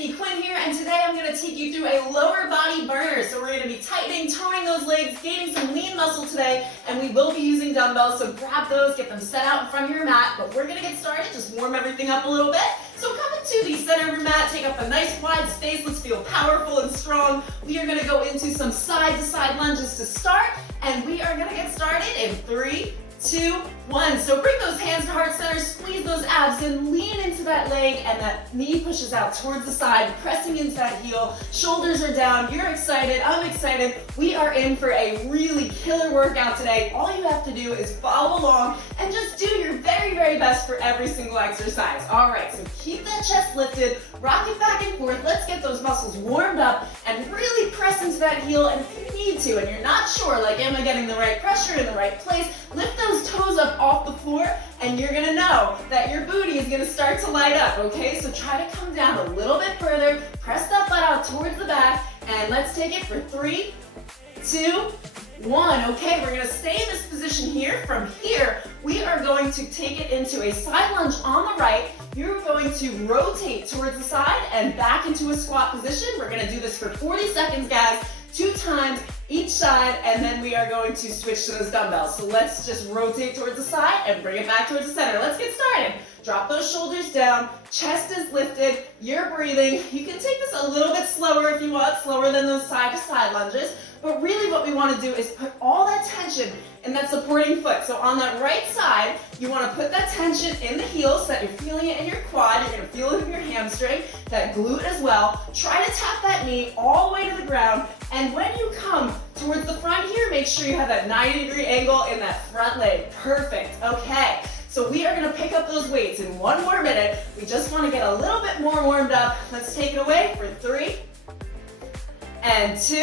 me, Quinn here, and today I'm going to take you through a lower body burner. So we're going to be tightening, toning those legs, gaining some lean muscle today, and we will be using dumbbells. So grab those, get them set out in front of your mat, but we're going to get started, just warm everything up a little bit. So come into the center of your mat, take up a nice wide space, let's feel powerful and strong. We are going to go into some side-to-side lunges to start, and we are going to get started in 3, 2, 1. So bring those hands to heart center, squeeze those abs in, lean into that leg, and that knee pushes out towards the side, pressing into that heel. Shoulders are down, you're excited, I'm excited. We are in for a really killer workout today. All you have to do is follow along and just do your very, very best for every single exercise. All right, so keep that chest lifted, rock it back and forth. Let's get those muscles warmed up and really press into that heel. And if you need to, and you're not sure, like, am I getting the right pressure in the right place, lift those toes up off the floor, and you're gonna know that your booty is gonna start to light up, okay? So try to come down a little bit further, press that butt out towards the back, and let's take it for 3, 2, 1. Okay, we're gonna stay in this position here. From here, we are going to take it into a side lunge on the right. You're going to rotate towards the side and back into a squat position. We're gonna do this for 40 seconds, guys, 2 times each side, and then we are going to switch to those dumbbells. So let's just rotate towards the side and bring it back towards the center. Let's get started. Drop those shoulders down, chest is lifted, you're breathing. You can take this a little bit slower if you want, slower than those side-to-side lunges, but really what we want to do is put all that tension in that supporting foot. So on that right side, you want to put that tension in the heel so that you're feeling it in your quad, you're going to feel it in your hamstring, that glute as well. Try to tap that knee all the way to the ground, and when you come towards the front here, make sure you have that 90-degree angle in that front leg. Perfect. Okay. So we are gonna pick up those weights in 1 more minute. We just wanna get a little bit more warmed up. Let's take it away for 3, and 2,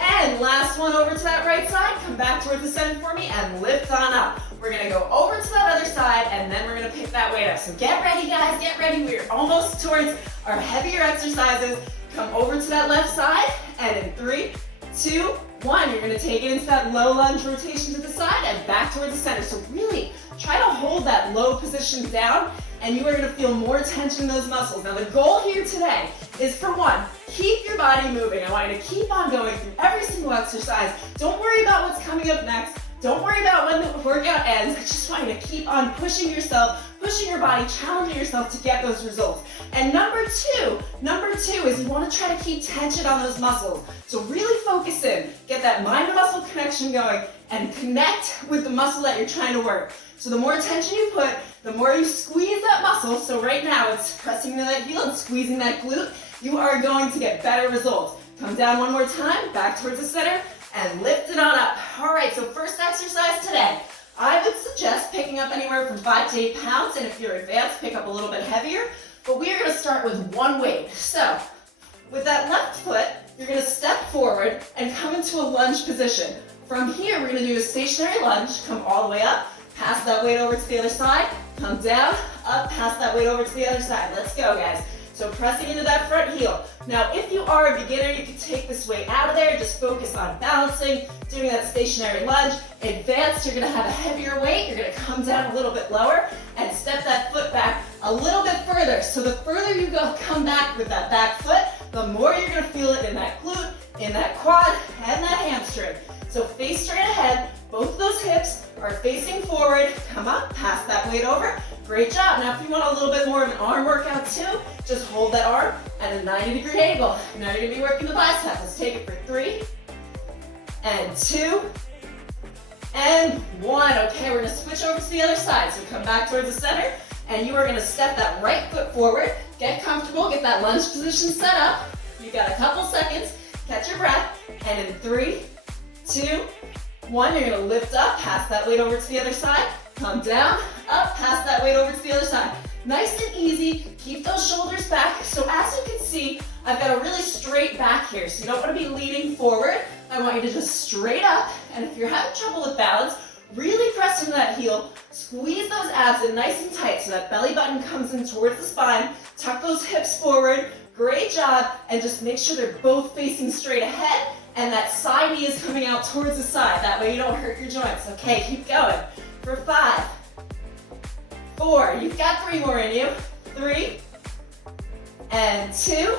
and last one over to that right side. Come back towards the center for me and lift on up. We're gonna go over to that other side, and then we're gonna pick that weight up. So get ready, guys, get ready. We're almost towards our heavier exercises. Come over to that left side, and in 3, 2, 1, you're gonna take it into that low lunge rotation to the side and back towards the center. So really try to hold that low position down, and you are gonna feel more tension in those muscles. Now the goal here today is, for 1, keep your body moving. I want you to keep on going through every single exercise. Don't worry about what's coming up next. Don't worry about when the workout ends. I just want you to keep on pushing yourself, pushing your body, challenging yourself to get those results. And number two is you want to try to keep tension on those muscles. So really focus in, get that mind to muscle connection going, and connect with the muscle that you're trying to work. So the more tension you put, the more you squeeze that muscle. So right now it's pressing into that heel and squeezing that glute. You are going to get better results. Come down 1 more time, back towards the center, and lift it on up. All right, so first exercise today. I would suggest picking up anywhere from 5 to 8 pounds, and if you're advanced, pick up a little bit heavier, but we are gonna start with 1 weight. So with that left foot, you're gonna step forward and come into a lunge position. From here, we're gonna do a stationary lunge, come all the way up, pass that weight over to the other side, come down, up, pass that weight over to the other side. Let's go, guys. So pressing into that front heel. Now, if you are a beginner, you can take this weight out of there, just focus on balancing, doing that stationary lunge. Advanced, you're gonna have a heavier weight, you're gonna come down a little bit lower and step that foot back a little bit further. So the further you go, come back with that back foot, the more you're gonna feel it in that glute, in that quad, and that hamstring. So face straight ahead, both of those hips are facing forward. Come up, pass that weight over. Great job. Now if you want a little bit more of an arm workout too, just hold that arm at a 90-degree angle. Now you're gonna be working the bicep. Let's take it for 3, and 2, and 1. Okay, we're gonna switch over to the other side. So come back towards the center, and you are gonna step that right foot forward. Get comfortable, get that lunge position set up. You got a couple seconds, catch your breath, and in 3, 2, 1, you're gonna lift up, pass that weight over to the other side, come down, up, pass that weight over to the other side. Nice and easy, keep those shoulders back. So as you can see, I've got a really straight back here, so you don't wanna be leaning forward. I want you to just straight up, and if you're having trouble with balance, really press into that heel, squeeze those abs in nice and tight so that belly button comes in towards the spine, tuck those hips forward, great job, and just make sure they're both facing straight ahead, and that side knee is coming out towards the side. That way you don't hurt your joints. Okay, keep going. For 5, 4, you've got 3 more in you. 3, and 2,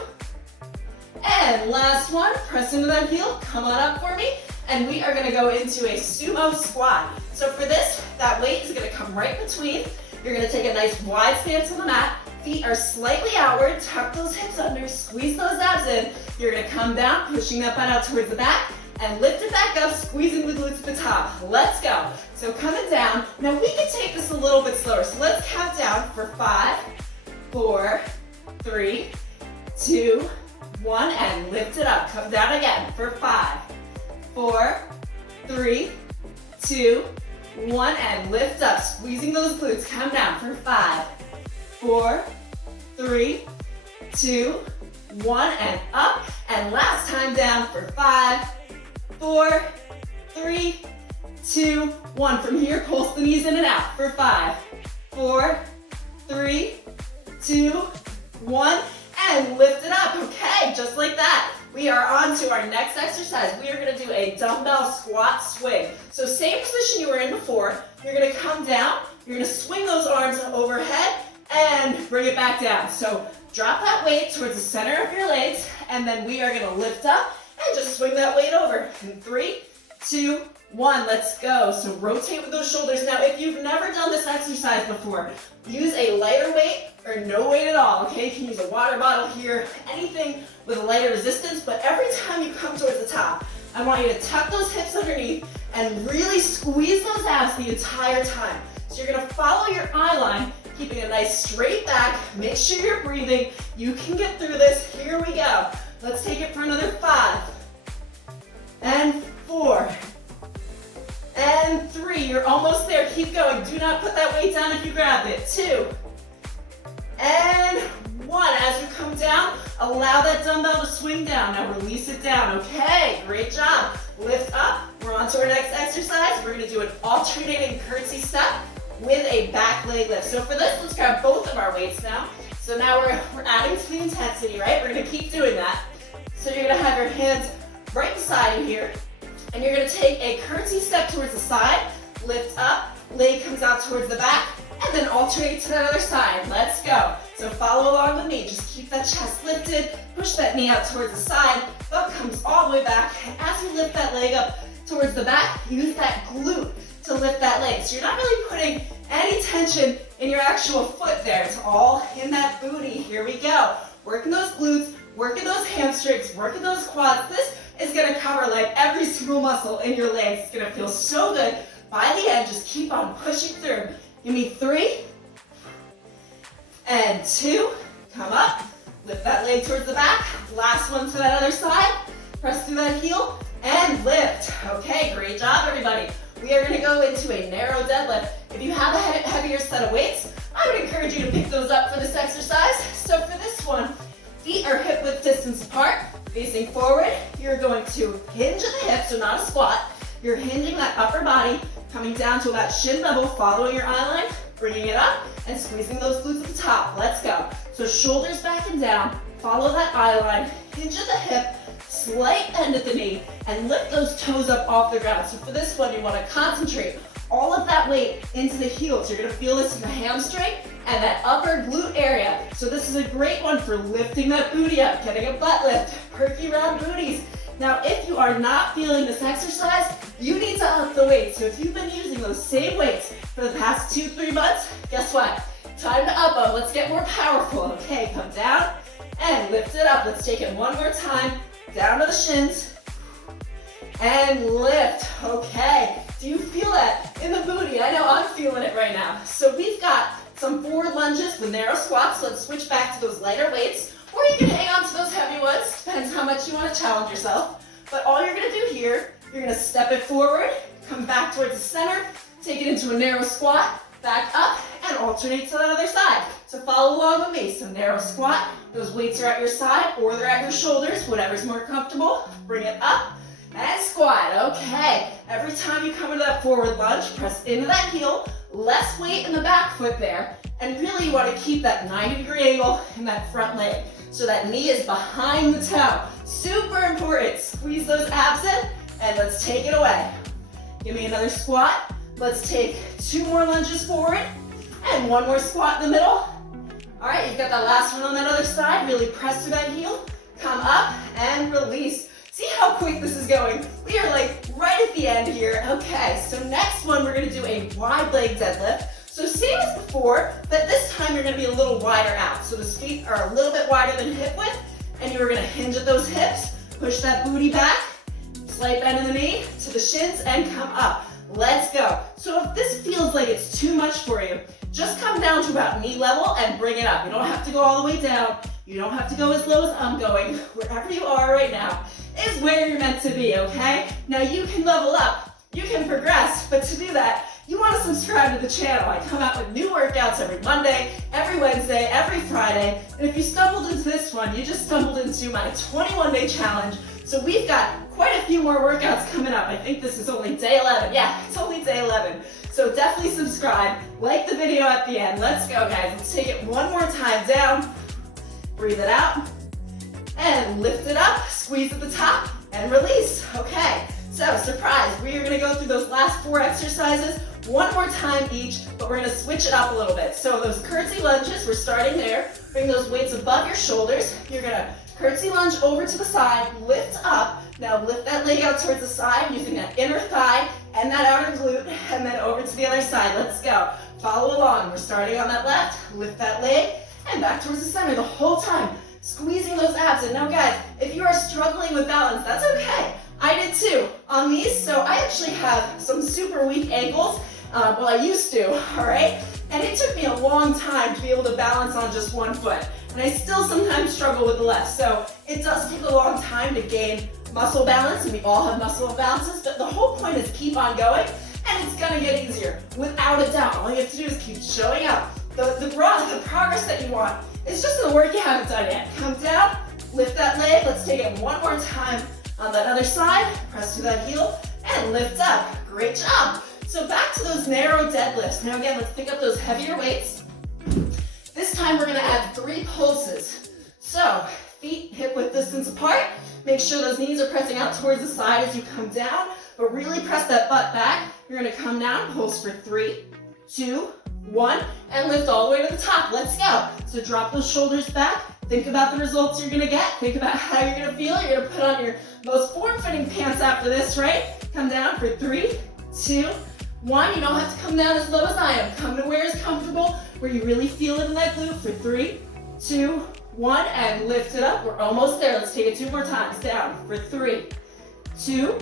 and last one, press into that heel, come on up for me, and we are gonna go into a sumo squat. So for this, that weight is gonna come right between. You're gonna take a nice wide stance on the mat, feet are slightly outward, tuck those hips under, squeeze those abs in. You're gonna come down, pushing that butt out towards the back, and lift it back up, squeezing the glutes at the top. Let's go. So coming down. Now we can take this a little bit slower. So let's count down for 5, 4, 3, 2, 1, and lift it up. Come down again for 5, 4, 3, 2, 1, and lift up. Squeezing those glutes. Come down for 5, 4, 3, 2, 1, and up. And last time down for 5, 4, 3, 2, 1. From here, pulse the knees in and out for 5, 4, 3, 2, 1, and lift it up. Okay, just like that. We are on to our next exercise. We are gonna do a dumbbell squat swing. So same position you were in before. You're gonna come down, you're gonna swing those arms overhead and bring it back down. So drop that weight towards the center of your legs, and then we are gonna lift up and just swing that weight over. In 3, 2, 1, let's go. So rotate with those shoulders. Now, if you've never done this exercise before, use a lighter weight or no weight at all, okay? You can use a water bottle here, anything with a lighter resistance, but every time you come towards the top, I want you to tuck those hips underneath and really squeeze those abs the entire time. So you're gonna follow your eye line, keeping a nice straight back. Make sure you're breathing. You can get through this. Here we go. Let's take it for another 5, and 4, and 3. You're almost there. Keep going. Do not put that weight down if you grabbed it. 2, and 1. As you come down, allow that dumbbell to swing down. Now release it down. Okay, great job. Lift up. We're on to our next exercise. We're gonna do an alternating curtsy step with a back leg lift. So for this, let's grab both of our weights now. So now we're adding to the intensity, right? We're gonna keep doing that. So you're gonna have your hands right beside you here, and you're gonna take a curtsy step towards the side, lift up, leg comes out towards the back, and then alternate to that other side. Let's go. So follow along with me. Just keep that chest lifted, push that knee out towards the side, butt comes all the way back, and as you lift that leg up towards the back, use that glute to lift that leg. So you're not really putting any tension in your actual foot there. It's all in that booty. Here we go. Working those glutes, working those hamstrings, working those quads. This is gonna cover like every single muscle in your legs. It's gonna feel so good. By the end, just keep on pushing through. Give me 3, and 2. Come up, lift that leg towards the back. Last one to that other side. Press through that heel and lift. Okay, great job, everybody. We are gonna go into a narrow deadlift. If you have a heavier set of weights, I would encourage you to pick those up for this exercise. So for this one, feet are hip width distance apart, facing forward. You're going to hinge at the hips, so not a squat. You're hinging that upper body, coming down to about shin level, following your eye line, bringing it up, and squeezing those glutes at the top. Let's go. So shoulders back and down, follow that eye line, hinge at the hip, slight bend at the knee, and lift those toes up off the ground. So for this one, you want to concentrate all of that weight into the heels. You're gonna feel this in the hamstring and that upper glute area. So this is a great one for lifting that booty up, getting a butt lift, perky round booties. Now, if you are not feeling this exercise, you need to up the weight. So if you've been using those same weights for the past 2-3 months, guess what? Time to up them. Let's get more powerful. Okay, come down and lift it up. Let's take it one more time. Down to the shins and lift. Okay, do you feel that in the booty? I know I'm feeling it right now. So we've got some forward lunges with narrow squats. Let's switch back to those lighter weights, or you can hang on to those heavy ones. Depends how much you want to challenge yourself. But all you're gonna do here, you're gonna step it forward, come back towards the center, take it into a narrow squat, back up, and alternate to that other side. So follow along with me. So narrow squat, those weights are at your side or they're at your shoulders, whatever's more comfortable. Bring it up and squat. Okay, every time you come into that forward lunge, press into that heel, less weight in the back foot there, and really you want to keep that 90-degree angle in that front leg. So that knee is behind the toe. Super important. Squeeze those abs in, and let's take it away. Give me another squat. Let's take 2 more lunges forward, and 1 more squat in the middle, All right, you've got that last one on that other side. Really press through that heel. Come up and release. See how quick this is going? We are like right at the end here. Okay, so next one, we're gonna do a wide leg deadlift. So same as before, but this time you're gonna be a little wider out. So the feet are a little bit wider than hip width, and you're gonna hinge at those hips, push that booty back, slight bend in the knee to the shins, and come up. Let's go. So if this feels like it's too much for you, just come down to about knee level and bring it up. You don't have to go all the way down. You don't have to go as low as I'm going. Wherever you are right now is where you're meant to be, okay? Now you can level up, you can progress, but to do that, you want to subscribe to the channel. I come out with new workouts every Monday, every Wednesday, every Friday, and if you stumbled into this one, you just stumbled into my 21-day challenge. So we've got quite a few more workouts coming up. I think this is only day 11. Yeah, it's only day 11. So definitely subscribe, like the video at the end. Let's go, guys. Let's take it one more time. Down, breathe it out, and lift it up. Squeeze at the top, and release. Okay, so surprise. We are gonna go through those last 4 exercises one more time each, but we're gonna switch it up a little bit. So those curtsy lunges, we're starting there. Bring those weights above your shoulders. You're gonna curtsy lunge over to the side, lift up. Now lift that leg out towards the side using that inner thigh and that outer glute, and then over to the other side. Let's go. Follow along. We're starting on that left, lift that leg, and back towards the center the whole time, squeezing those abs. And now guys, if you are struggling with balance, that's okay. I did too on these, so I actually have some super weak ankles. Well, I used to, all right? And it took me a long time to be able to balance on just one foot. And I still sometimes struggle with the left. So it does take a long time to gain muscle balance, and we all have muscle imbalances, but the whole point is keep on going, and it's gonna get easier, without a doubt. All you have to do is keep showing up. The progress that you want is just the work you haven't done yet. Come down, lift that leg. Let's take it one more time on that other side. Press through that heel, and lift up. Great job. So back to those narrow deadlifts. Now again, let's pick up those heavier weights. This time we're gonna add 3 pulses. So feet hip width distance apart. Make sure those knees are pressing out towards the side as you come down, but really press that butt back. You're gonna come down, pulse for 3, 2, 1, and lift all the way to the top. Let's go. So drop those shoulders back. Think about the results you're gonna get. Think about how you're gonna feel. You're gonna put on your most form-fitting pants after this, right? Come down for 3, 2, 1. You don't have to come down as low as I am. Come to where is comfortable, where you really feel it in that glute for 3, 2, 1, and lift it up. We're almost there. Let's take it 2 more times. Down for 3, 2,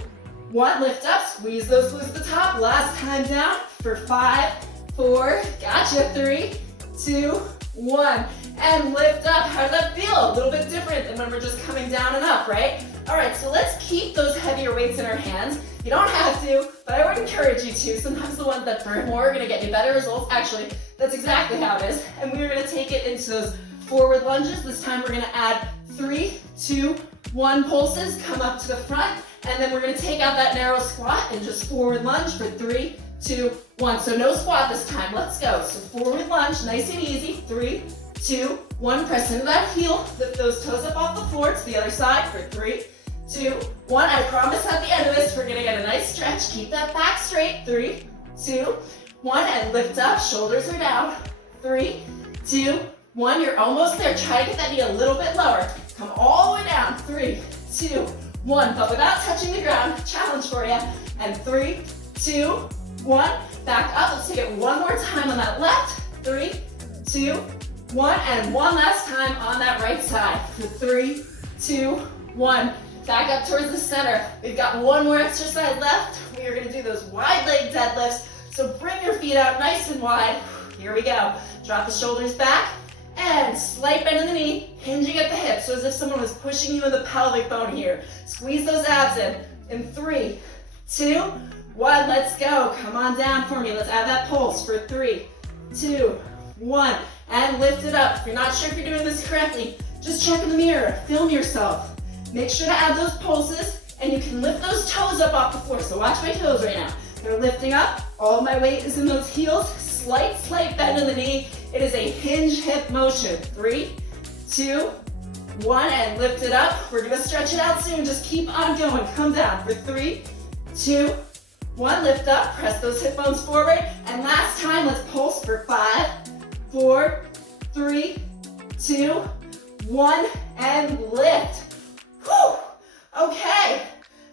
1. Lift up. Squeeze those glutes at the top. Last time down for 5, 4. Gotcha. 3, 2, 1. And lift up. How does that feel? A little bit different than when we're just coming down and up, right? All right, so let's keep those heavier weights in our hands. You don't have to, but I would encourage you to. Sometimes the ones that burn more are gonna get you better results. Actually, that's exactly how it is. And we're gonna take it into those forward lunges. This time we're gonna add 3, 2, 1 pulses. Come up to the front, and then we're gonna take out that narrow squat and just forward lunge for 3, 2, 1. So no squat this time. Let's go. So forward lunge, nice and easy. 3, 2, 1. Press into that heel. Lift those toes up off the floor to the other side for 3, 2, 1. I promise at the end of this, we're gonna get a nice stretch. Keep that back straight. 3, 2, 1, and lift up. Shoulders are down. 3, 2, 1. You're almost there. Try to get that knee a little bit lower. Come all the way down. 3, 2, 1. But without touching the ground. Challenge for you. And 3, 2, 1. Back up. Let's take it one more time on that left. 3, 2, 1. And one last time on that right side. For 3, 2, 1. Back up towards the center. We've got one more exercise left. We are gonna do those wide leg deadlifts. So bring your feet out nice and wide. Here we go. Drop the shoulders back and slight bend in the knee, hinging at the hip. So as if someone was pushing you in the pelvic bone here. Squeeze those abs in 3, 2, 1. Let's go. Come on down for me. Let's add that pulse for 3, 2, 1. And lift it up. If you're not sure if you're doing this correctly, just check in the mirror. Film yourself. Make sure to add those pulses, and you can lift those toes up off the floor. So watch my toes right now. They're lifting up. All my weight is in those heels. Slight bend in the knee. It is a hinge hip motion. 3, 2, 1, and lift it up. We're gonna stretch it out soon. Just keep on going. Come down for 3, 2, 1. Lift up. Press those hip bones forward. And last time, let's pulse for 5, 4, 3, 2, 1, and lift. Whew. Okay.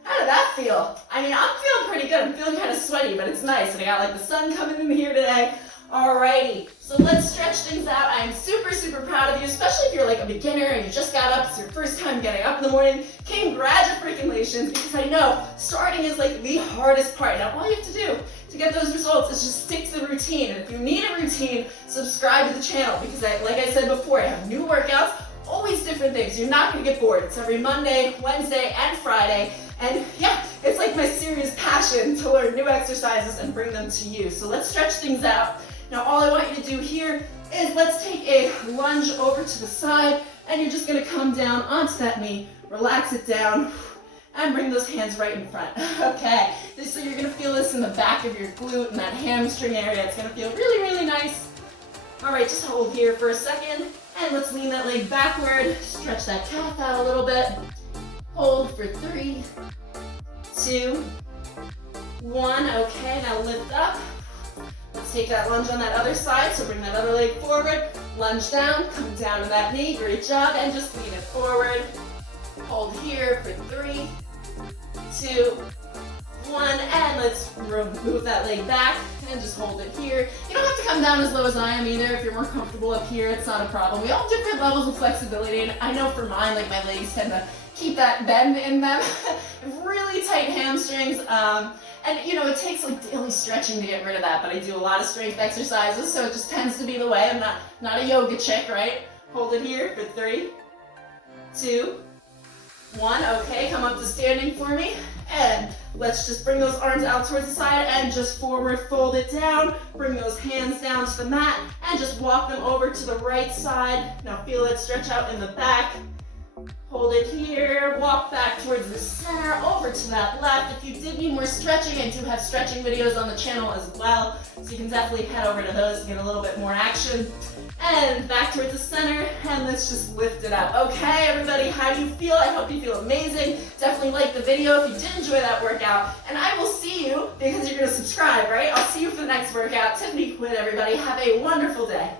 How did that feel? I mean, I'm feeling pretty good. I'm feeling kind of sweaty, but it's nice. And I got like the sun coming in here today. Alrighty, so let's stretch things out. I am super, super proud of you, especially if you're like a beginner and you just got up. It's your first time getting up in the morning. Congratulations, because I know starting is like the hardest part. Now, all you have to do to get those results is just stick to the routine. And if you need a routine, subscribe to the channel, because like I said before, I have new workouts, always different things. You're not gonna get bored. It's every Monday, Wednesday, and Friday. And yeah, it's like my serious passion to learn new exercises and bring them to you. So let's stretch things out. Now all I want you to do here is let's take a lunge over to the side, and you're just gonna come down onto that knee, relax it down, and bring those hands right in front. Okay, so you're gonna feel this in the back of your glute and that hamstring area. It's gonna feel really, really nice. All right, just hold here for a second, and let's lean that leg backward, stretch that calf out a little bit. Hold for 3, 2, 1. Okay, now lift up. Let's take that lunge on that other side. So bring that other leg forward, lunge down, come down to that knee. Great job, and just lean it forward. Hold here for 3, 2, 1, and let's move that leg back and just hold it here. You don't have to come down as low as I am either. If you're more comfortable up here, it's not a problem. We all have different levels of flexibility, and I know for mine, like my legs tend to keep that bend in them. Really tight hamstrings. And you know, it takes like daily stretching to get rid of that, but I do a lot of strength exercises, so it just tends to be the way. I'm not a yoga chick, right? Hold it here for 3, 2, 1. Okay, come up to standing for me. And let's just bring those arms out towards the side and just forward fold it down. Bring those hands down to the mat and just walk them over to the right side. Now feel it stretch out in the back. Hold it here, walk back towards the center, over to that left. If you did need more stretching, I do have stretching videos on the channel as well, so you can definitely head over to those to get a little bit more action. And back towards the center, and let's just lift it up. Okay, everybody, how do you feel? I hope you feel amazing. Definitely like the video if you did enjoy that workout, and I will see you, because you're gonna subscribe, right? I'll see you for the next workout. Tiffany Quinn, everybody. Have a wonderful day.